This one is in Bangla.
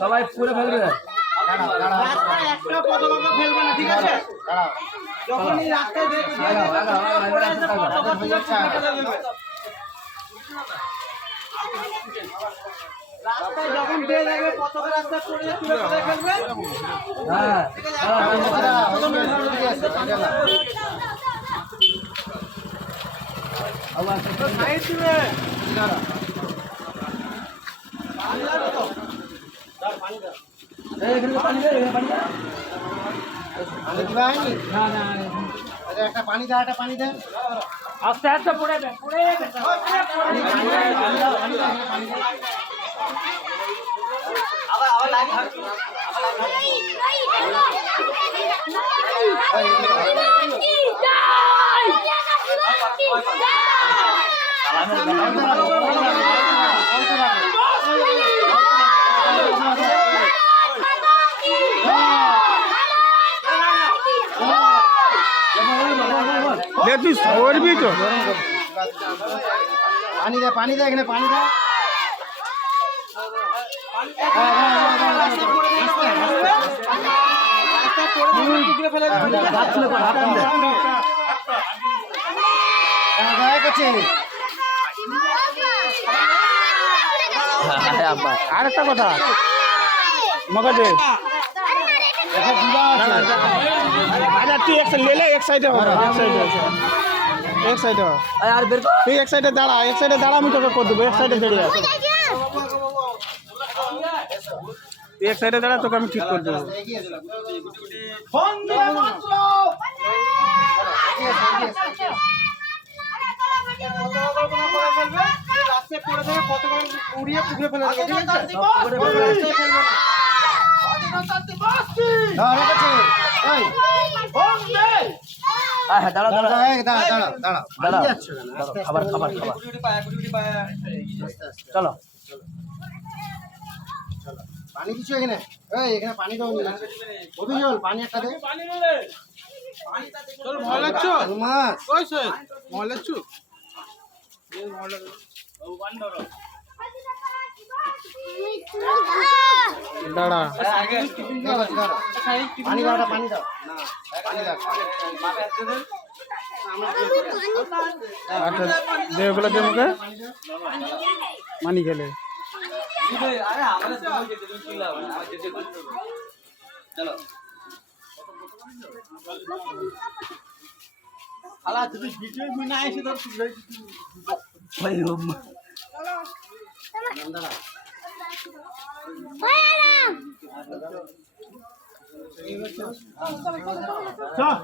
সবাই পুরো ফেলবে। রাস্তায় একটা পতাকা ফেলবে না, ঠিক আছে? যখনই রাস্তায় দেখবে পতাকা তুলে ফেলে দেবে। রাস্তায় যখন বেয়ে যাবে পতাকা রাস্তায় পড়ে তুলে ফেলবে। হ্যাঁ সাইড দিবে। পানি দে, পানি দে। একটা পানি দে, একটা পানি দে। আস্তে আস্তে পড়ে দে, পড়ে দে। আবার লাইন থাকবে। তুই সরবি তো। পানি দে, পানি দে, এখানে পানি দে। আর একটা কথা মগজে আচ্ছা তুই এক সাইড এক সাইডে এক সাইডে আর বের কর। তুই এক সাইডে দাঁড়া, এক সাইডে দাঁড়া, আমি তোকে করে দেবো। এক সাইডে দাঁড়িয়ে আস, তুই এক সাইডে দাঁড়া, তোকে আমি ঠিক করে দেবো। রাস্তায় পড়ে যাবে পতাকা উড়িয়ে পুকুরে ফেলে দেবে, ঠিক আছে? হ্যাঁ দাঁড়া দাঁড়া দাঁড়া। দাঁড়া। খাবার খাবার খাবার। চলো পানি দিচ্ছ এখানে? এই এখানে পানি দাও নি। অভিজল পানি একটা দে। চল ভয় লাগছো? মাছ ওই স্যার ভয় লাগছো? দাঁড়া পানি দাও, পানি দাও। আচ্ছা দে ওগুলো দে মুখে মানি খেলে খালা যদি ভিডিও না এসে তোর ভাই চল